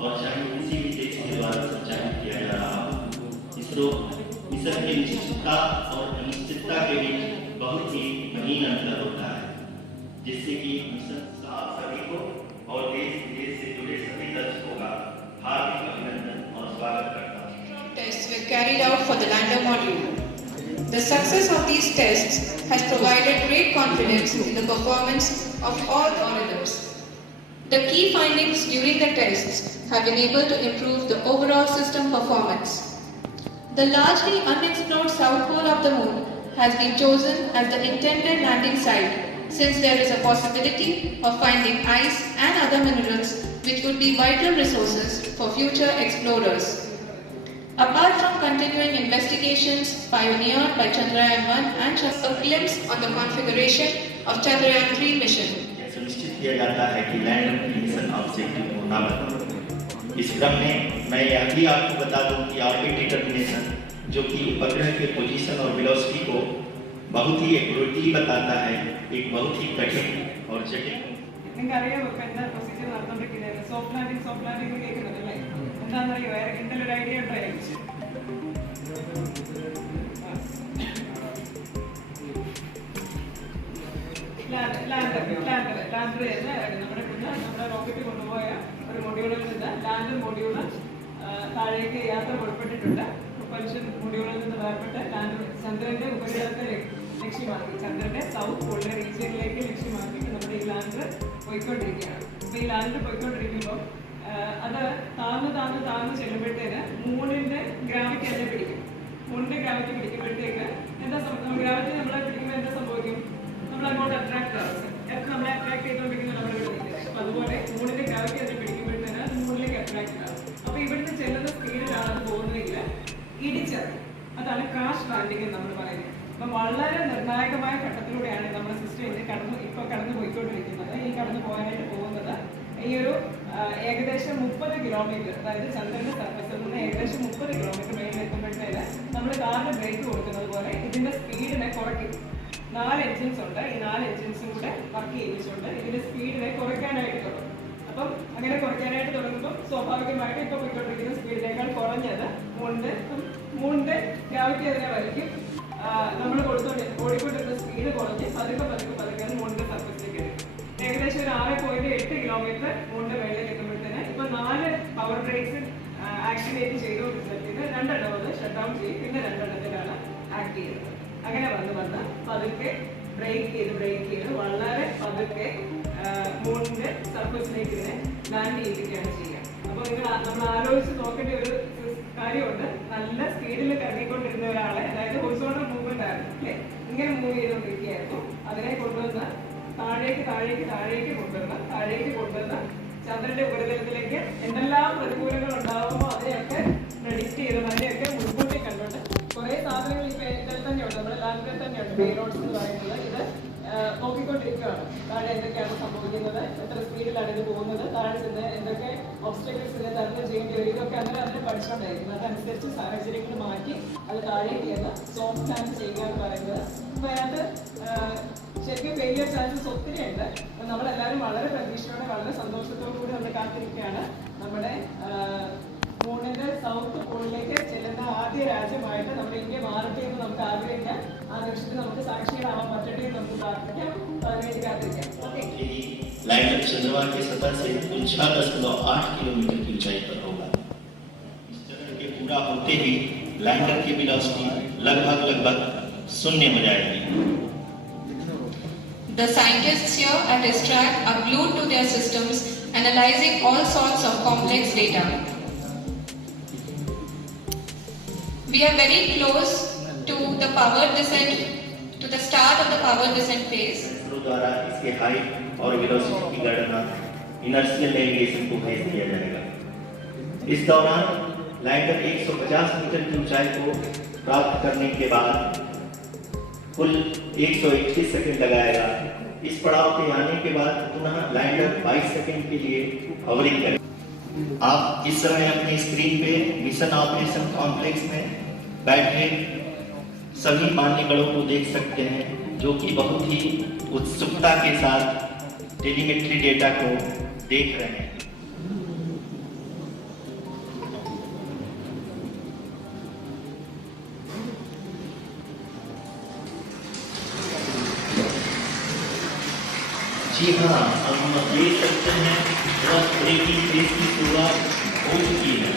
और चाहे किसी भी देश के द्वारा संचालित किया जा रहा हो, इसरो मिशन की निश्चितता और अनिश्चितता के बीच बहुत ही महीन अंतर होता है, जिससे कि मिशन सभी को और देश विदेश से जुड़े सभी दर्शकों का हार्दिक अभिनंदन और स्वागत करता हूँ। Tests were carried out for the lander module. The success of these tests has provided great confidence in the performance of all orbiters. The key findings during the tests have been able to improve the overall system performance. The largely unexplored south pole of the moon has been chosen as the intended landing site, since there is a possibility of finding ice and other minerals which would be vital resources for future explorers. Apart from continuing investigations pioneered by Chandrayaan-1 and a glimpse on the configuration of Chandrayaan-3 mission. सुनिश्चित किया जाता है कि lander की mission objective को ना बदले। इस क्रम में मैं यह भी आपको बता दूं कि ऑर्बिट डिटर्मिनेशन, जो कि उपग्रह के पोजीशन और वेलोसिटी को बहुत ही एक्यूरेटली बताता है, एक बहुत ही कठिन और जटिल। നിങ്ങൾക്കറിയാം ഇപ്പൊ എന്താ പ്രൊസീജിയർ നടന്നുകൊണ്ടിരിക്കുന്നത്? സോഫ്റ്റ് ലാൻഡിംഗ് കേൾക്കുന്നുണ്ടല്ലേ? എന്താണെന്നറിയോ? എന്തെങ്കിലും ഒരു ഐഡിയ ഉണ്ടായിരിക്കും. ലാൻഡർ നമ്മുടെ റോക്കറ്റ് കൊണ്ടുപോയ ഒരു മൊഡ്യൂളിൽ നിന്ന് ലാൻഡർ മൊഡ്യൂള് താഴേക്ക് യാത്ര പുറപ്പെട്ടിട്ടുണ്ട്. പ്രൊപ്പൽഷൻ മൊഡ്യൂളിൽ നിന്ന് വേർപെട്ട് ലാൻഡർ ചന്ദ്രന്റെ ഉപരിതലത്തെ ലക്ഷ്യമാക്കി, ചന്ദ്രന്റെ സൗത്ത് പോളിലെ റീജിയനിലേക്ക് ലക്ഷ്യമാക്കിയിട്ട് നമ്മുടെ ഈ ലാൻഡർ പോയിക്കൊണ്ടിരിക്കുകയാണ്. അപ്പൊ ഈ ലാൻഡർ പോയിക്കൊണ്ടിരിക്കുമ്പോൾ അത് താഴ്ന്നു ചെല്ലുമ്പോഴത്തേന് മൂണിന്റെ ഗ്രാവിറ്റി അതിനെ പിടിക്കും. മൂണിന്റെ ഗ്രാവിറ്റി പിടിക്കുമ്പോഴത്തേക്ക് എന്താ ഗ്രാവിറ്റി നമ്മളെ പിടിക്കുമ്പോൾ എന്താ സംഭവിക്കും? നമ്മൾ അങ്ങോട്ട് അട്രാക്ട് ആവും. നമ്മളെ അട്രാക്ട് ചെയ്തുകൊണ്ടിരിക്കുന്ന നമ്മുടെ ഇവിടെ. അപ്പൊ അതുപോലെ മൂണിന്റെ ഗ്രാവിറ്റി അതിനെ പിടിക്കുമ്പോഴത്തേന് അത് മൂണിലേക്ക് അട്രാക്ട് ആവും. അപ്പൊ ഇവിടുന്ന് ചെല്ലുന്ന സ്പീഡിലാണ് അത് പോകുന്നതെങ്കിൽ ഇടിച്ചത്. അതാണ് ക്രാഷ് ലാൻഡിംഗ് എന്ന് നമ്മൾ പറയുന്നത്. അപ്പം വളരെ നിർണായകമായ ഘട്ടത്തിലൂടെയാണ് നമ്മുടെ സിസ്റ്റം ഇപ്പോൾ കടന്നു പോയിക്കൊണ്ടിരിക്കുന്നത്. ഈ കടന്നു പോകാനായിട്ട് പോകുന്നത് ഈ ഒരു ഏകദേശം 30 കിലോമീറ്റർ, അതായത് ചന്ദ്രന്റെ സർഫസിൽ നിന്ന് ഏകദേശം 30 കിലോമീറ്റർ മേളിൽ എത്തുമ്പോഴത്തേന് നമ്മൾ കാറിന് ബ്രേക്ക് കൊടുക്കുന്നത് പോലെ ഇതിന്റെ സ്പീഡിനെ കുറയ്ക്കും. 4 എഞ്ചിൻസ് ഉണ്ട്. ഈ 4 എഞ്ചിൻസും കൂടെ വർക്ക് ചെയ്യിച്ചുകൊണ്ട് ഇതിന്റെ സ്പീഡിനെ കുറയ്ക്കാനായിട്ട് തുടങ്ങും. അപ്പം അങ്ങനെ കുറയ്ക്കാനായിട്ട് തുടങ്ങുമ്പോൾ സ്വാഭാവികമായിട്ട് ഇപ്പോൾ പോയിക്കൊണ്ടിരിക്കുന്ന സ്പീഡിനേക്കാൾ കുറഞ്ഞത് മൂണിന്റെ ഗ്രാവിറ്റി അതിനെ വലിക്കും. നമ്മൾ ഓടിക്കൊണ്ടിരുന്ന സ്പീഡ് കുറഞ്ഞ് പതുക്കെ മൂണിന്റെ സർഫസിലേക്ക് എടുക്കും. ഏകദേശം ഒരു 6.8 കിലോമീറ്റർ മൂണിന്റെ മേളിലേക്ക് എത്തുമ്പോഴത്തേന് ഇപ്പൊ 4 പവർ ബ്രേക്സ് ആക്ടിവേറ്റ് ചെയ്തുകൊണ്ടിരുന്നത് 2 എണ്ണം ഷട്ട് ഡൗൺ ചെയ്യും, പിന്നെ 2 എണ്ണത്തിലാണ് ആക്ട് ചെയ്യുന്നത്. അങ്ങനെ വന്ന് പതുക്കെ ബ്രേക്ക് ചെയ്ത് വളരെ പതുക്കെ മൂണിന്റെ സർഫസിലേക്ക് ഇതിനെ ലാൻഡ് ചെയ്യിപ്പിക്കുകയാണ് ചെയ്യുക. അപ്പോൾ നമ്മൾ ആലോചിച്ച് നോക്കേണ്ട ഒരു കാര്യമുണ്ട്. നല്ല സ്പീഡിൽ കറങ്ങിക്കൊണ്ടിരുന്ന ഒരാളെ, അതായത് ഹൊറിസോണ്ടൽ മൂവ്മെന്റ് ആയിരുന്നു അല്ലേ, ഇങ്ങനെ മൂവ് ചെയ്തുകൊണ്ടിരിക്കുകയായിരുന്നു. അതിനെ കൊണ്ടുവന്ന് താഴേക്ക് കൊണ്ടുവന്ന് ചന്ദ്രന്റെ ഉപരിതലത്തിലേക്ക് എന്തെല്ലാം പ്രതികൂലങ്ങൾ ഉണ്ടാകുമോ അതിനെയൊക്കെ പ്രെഡിക്റ്റ് ചെയ്തും അതിനെയൊക്കെ മുൻകൂട്ടി കണ്ടുകൊണ്ട് കുറെ സാധനങ്ങൾ ഇപ്പൊ ഇതിൽ തന്നെയുണ്ട്, നമ്മുടെ ലാൻഡിൽ തന്നെയുണ്ട്. പേലോഡ്സ് എന്ന് പറയുന്നത് ഇത് നോക്കിക്കൊണ്ടിരിക്കുകയാണ്. താഴെ എന്തൊക്കെയാണ് സംഭവിക്കുന്നത്, എത്ര സ്പീഡിലാണ് ഇത് പോകുന്നത്, താഴെ ചെന്ന് എന്തൊക്കെ ഒബ്സ്റ്റക്കിൾസ് ഇതിനെ തരണം ചെയ്യേണ്ടി വരും, ഇതൊക്കെ അതിനെ പഠിച്ചുകൊണ്ടായിരിക്കും. അതനുസരിച്ച് സാഹചര്യങ്ങൾ മാറ്റി അത് താഴേക്ക് ചെന്ന് സോഫ്റ്റ് ലാൻഡ് ചെയ്യുക എന്ന് പറയുന്നത്. അപ്പൊ അതിനകത്ത് ശരിക്കും ഫെയിലിയർ ചാൻസസ് ഒത്തിരി ഉണ്ട്. നമ്മളെല്ലാവരും വളരെ പ്രതീക്ഷയോടെ വളരെ സന്തോഷത്തോടു കൂടി നമ്മൾ കാത്തിരിക്കുകയാണ്. നമ്മുടെ മൂണിന്റെ സൗത്ത് പോളിലേക്ക് ചെല്ലുന്ന ആദ്യ രാജ്യമായിട്ട് നമ്മുടെ ഇന്ത്യ മാറട്ടെ എന്ന് നമുക്ക് ആഗ്രഹിക്കാം. ആ നിമിഷത്തിൽ നമുക്ക് സാക്ഷികളാവാൻ പറ്റട്ടെ എന്ന് നമുക്ക് പ്രാർത്ഥിക്കാം. അതിനുവേണ്ടി കാത്തിരിക്കാം. लैंडर चंद्रमा की सतह से 49.8 किलोमीटर की ऊंचाई पर होगा। इस चरण के पूरा होते ही लैंडर की वेलोसिटी लगभग 0 हो जाएगी। The scientists here at ISTRAC are glued to their systems, analyzing all sorts of complex data. We are very close to the power descent, to the start of the power descent phase. द्वारा इसके height और velocity की गणना inertial navigation को भेज दिया जाएगा। इस दौरान लैंडर 150 मीटर की ऊंचाई को प्राप्त करने के बाद कुल 121 सेकंड लगाएगा। इस पड़ाव के आने के बाद पुनः लैंडर 22 सेकंड के लिए हॉवरिंग करेगा। आप इस समय अपनी स्क्रीन पे मिशन ऑपरेशन कॉम्प्लेक्स में बैठे सभी मान्यगणों को देख सकते हैं, जो कि बहुत ही उत्सुकता के साथ टेलीमेट्री डेटा को देख रहे हैं। सकते हैं रफ ब्रेकिंग फेज की शुरुआत हो चुकी है।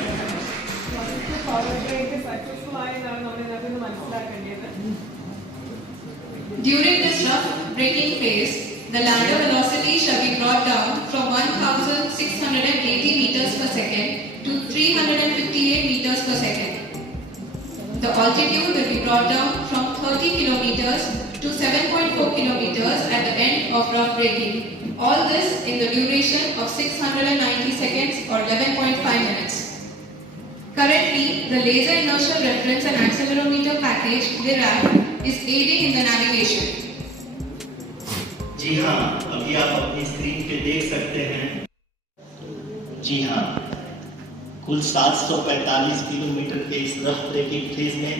During this rough braking phase, the lander velocity shall be brought down from 1,680 meters per second to 358 meters per second. The altitude will be brought down from 30 kilometers to 7.4 kilometers at the end of rough braking. All this in the duration of 690 seconds or 11.5 minutes. Currently, the laser inertial reference and accelerometer package (LiRAP) is aiding in the navigation. जी हाँ, अभी आप अपनी screen पे देख सकते हैं। जी हाँ, कुल 745 किलोमीटर के इस रफ ब्रेकिंग फेज में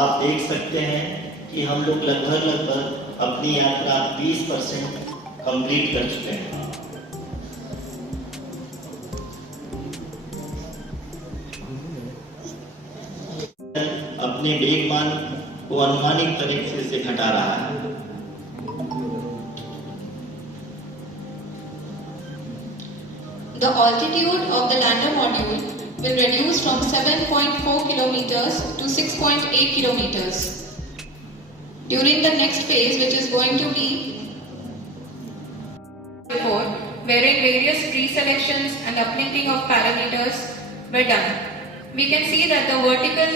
आप देख सकते हैं कि हम लोग लगभग अपनी यात्रा 20% कंप्लीट कर चुके हैं। अपने वेगमान को अनुमानित तरीके से घटा रहा है। The altitude of the lander module will reduce from 7.4 kilometers to 6.8 kilometers. During the next phase, which is going to be before, wherein various pre-selections and uplinking of parameters were done. We can see that the vertical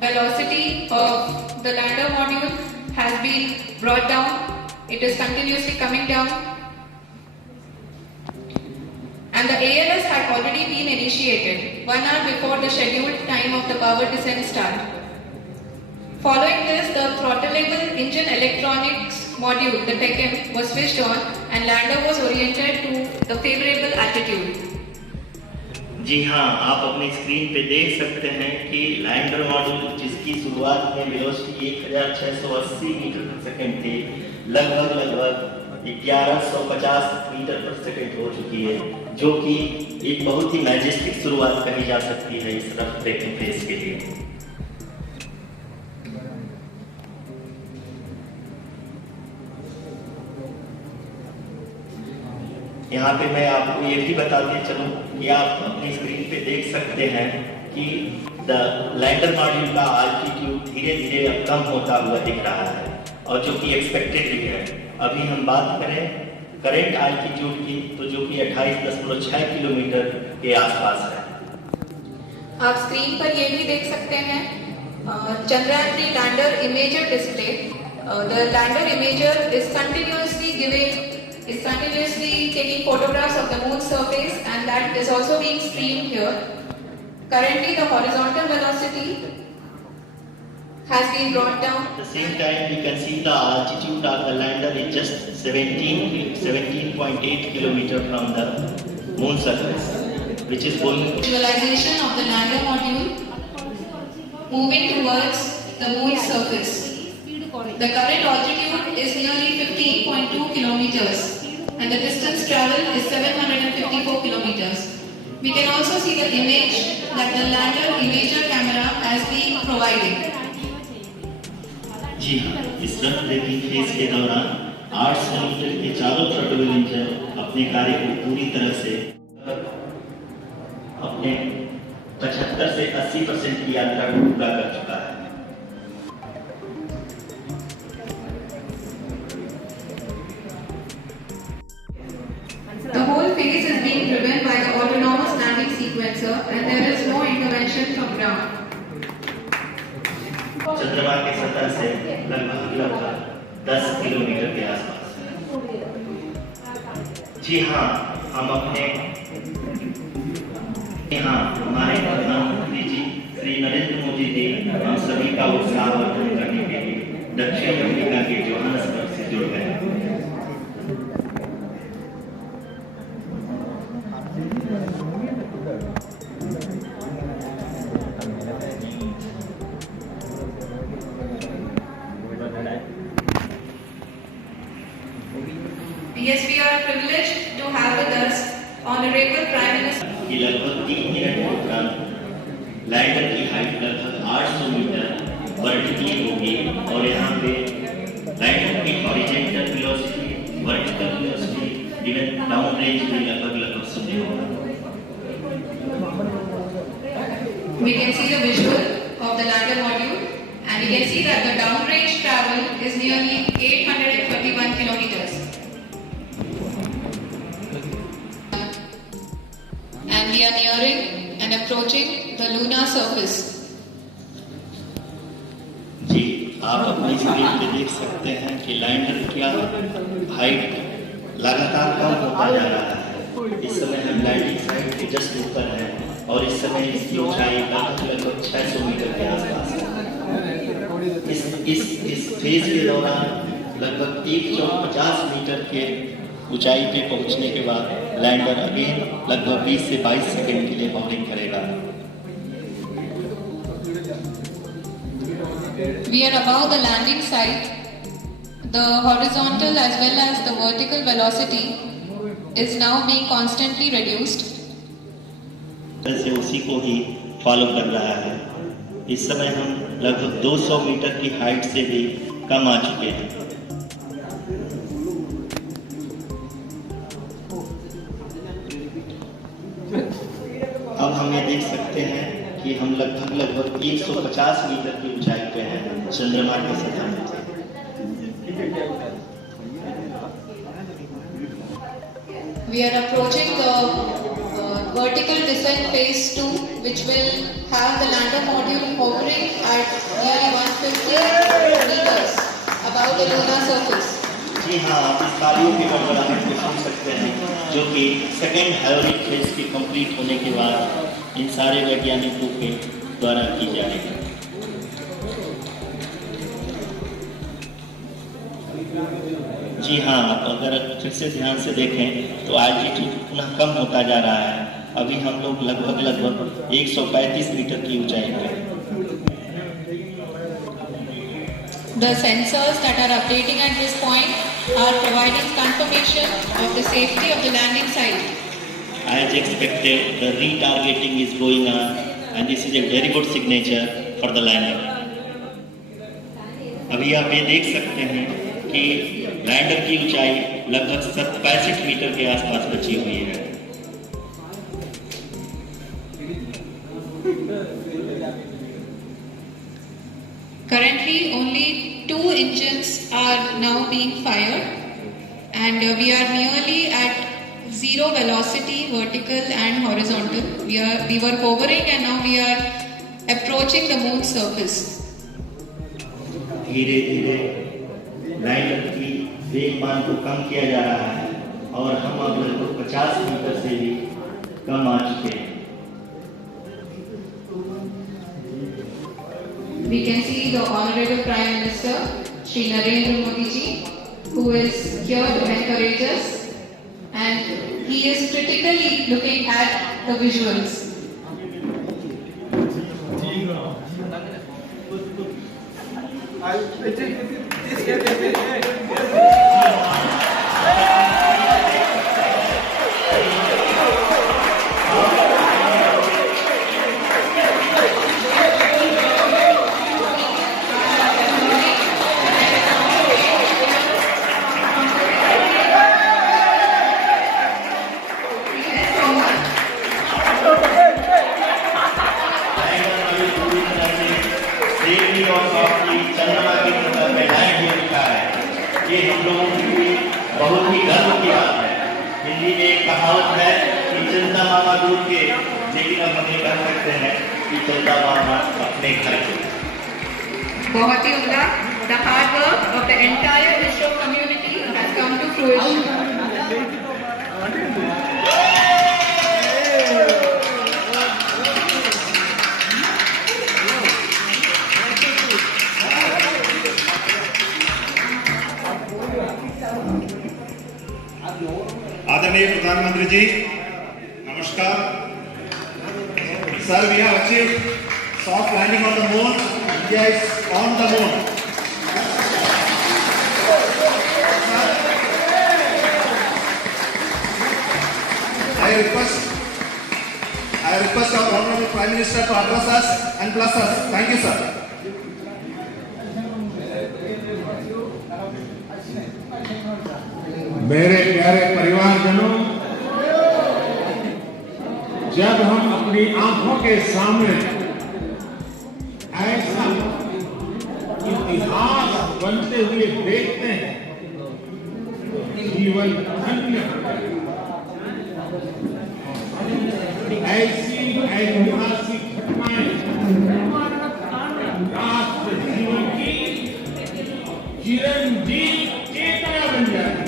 velocity of the lander module has been brought down. It is continuously coming down. And the ALS had already been initiated 1 hour before the scheduled time of the power descent start. Following this, the throttleable engine electronics module, the TECM, was switched on and lander was oriented to the favorable altitude. जी हाँ, आप अपनी screen पे देख सकते हैं कि lander module जिसकी शुरुआत में वेलोसिटी 1680 मीटर पर सेकंड थी, लगभग 1150 मीटर पर सेकंड हो चुकी है, जो कि एक बहुत ही मैजेस्टिक शुरुआत कही जा सकती है इस रफ ब्रेकिंग फेज के लिए। यहाँ पे मैं आपको ये भी बताते चलूँ कि आप अपनी स्क्रीन पे देख सकते हैं कि द लैंडर मॉड्यूल का आल्टीट्यूड धीरे धीरे अब कम होता हुआ दिख रहा है और जो कि एक्सपेक्टेड भी है। अभी हम बात करें करेंट आल्टीट्यूड की, तो जो कि 28.6 किलोमीटर के आसपास है। आप स्क्रीन पर ये भी देख सकते हैं Chandrayaan-3 lander imager display. The lander imager is continuously taking photographs of the moon's surface, and that is also being streamed here. Currently, the horizontal velocity has been brought down. At the same time, we can see the altitude of the lander is just 17.8 kilometer from the moon surface, which is going. Visualization of the lander module moving towards the moon's surface. The current altitude is nearly 15.2 kilometers and the distance traveled is 754 kilometers. We can also see the image that the lander imager camera has been providing. जी हाँ, इस rough breaking phase के दौरान 800 metre के चारों throttle engine अपने कार्य को पूरी तरह से अपने 75 से 80% की यात्रा को पूरा कर चुका है। The whole phase is being driven by the autonomous landing sequencer and there is no intervention from ground. चंद्रमा की सतह से लगभग 10 किलोमीटर के आसपास। जी हाँ, हमारे प्रधानमंत्री जी श्री नरेंद्र मोदी जी हम सभी का उत्साहवर्धन करने के लिए दक्षिण अफ्रीका के जोहान्सबर्ग से जुड़ गए। Yes, we are privileged to have with us Honorable Prime Minister. कि लगभग 3 मिनट के उपरांत लैंडर की हाइट लगभग 800 मीटर वर्टिकली होगी और यहाँ पे लैंडर की horizontal velocity, vertical velocity, even down range भी लगभग सुनने होगा। We can see the visual of the lander module, and you can see that the downrange travel is nearly 831 kilometers. And we are nearing and approaching the lunar surface. जी, आप अपनी screen पे देख सकते हैं कि लैंडर क्या height लगातार कम होता जा रहा है। इस समय हम लैंडिंग साइट के जस्ट ऊपर हैं और इस समय इसकी ऊंचाई लगभग 600 मीटर के आसपास है। इस फेज के दौरान लगभग 150 मीटर के ऊंचाई पे पहुंचने के बाद लैंडर अगेन लगभग 20 से 22 सेकंड के लिए होवरिंग करेगा। We are above the landing site. The horizontal as well as the vertical velocity is now being constantly reduced. से उसी को ही फॉलो कर रहा है। इस समय हम लगभग 200 मीटर की हाइट से भी कम आ चुके हैं। अब हम ये देख सकते हैं कि हम लगभग 150 मीटर की ऊंचाई पे हैं चंद्रमा के सतह से। We are approaching the vertical descent phase 2, which will have the lander module hovering at nearly 150 meters above the lunar surface. जी हाँ, आप इस तालियों की गड़गड़ाहट को सुन सकते हैं, जो कि सेकेंड हैलोरिक फेज की कंप्लीट होने के बाद इन सारे वैज्ञानिकों के द्वारा की जाएगी। जी हाँ, अगर फिर से ध्यान से देखें तो एल्टीट्यूड पुनः कम होता जा रहा है। अभी हम लोग लगभग 135 मीटर की ऊंचाई पर हैं। The sensors that are updating at this point are providing confirmation of the safety of the landing site. As expected, the retargeting is going on, and this is a very good signature for the lander. अभी आप ये देख सकते हैं कि lander की ऊंचाई लगभग 65 मीटर के आसपास बची हुई है। Currently, only 2 engines are now being fired, and we are nearly at zero velocity, vertical and horizontal. We were hovering, and now we are approaching the moon's surface. धीरे धीरे लैंडर की वेगमान को कम किया जा रहा है और हम अब लगभग 50 मीटर से भी कम आ चुके हैं। We can see the Honorable Prime Minister, Shri Narendra Modi ji, who is here to encourage us, and he is critically looking at the visuals. चंद्रमा की सतह में लैंड हो चुका है। ये हम लोगों के लिए बहुत ही गर्व की बात है। हिंदी में एक कहावत है कि चंदा मामा दूर के, लेकिन अब हम ये कह सकते हैं कि चंदा मामा अपने घर के। बहुत ही उम्दा, the hard work of the entire ISRO community has come to fruition. आदरणीय प्रधानमंत्री जी, नमस्कार sir. We have achieved soft landing on the moon. India is on the moon. I request our Honorable Prime Minister to address us and bless us. Thank you, sir. मेरे प्यारे परिवारजनों, जब हम अपनी आंखों के सामने ऐसा इतिहास बनते हुए देखते हैं, जीवन धन्य होता है। ऐसी ऐतिहासिक घटनाएं राष्ट्र जीवन की चिरंजीव चेतना बन जाती है।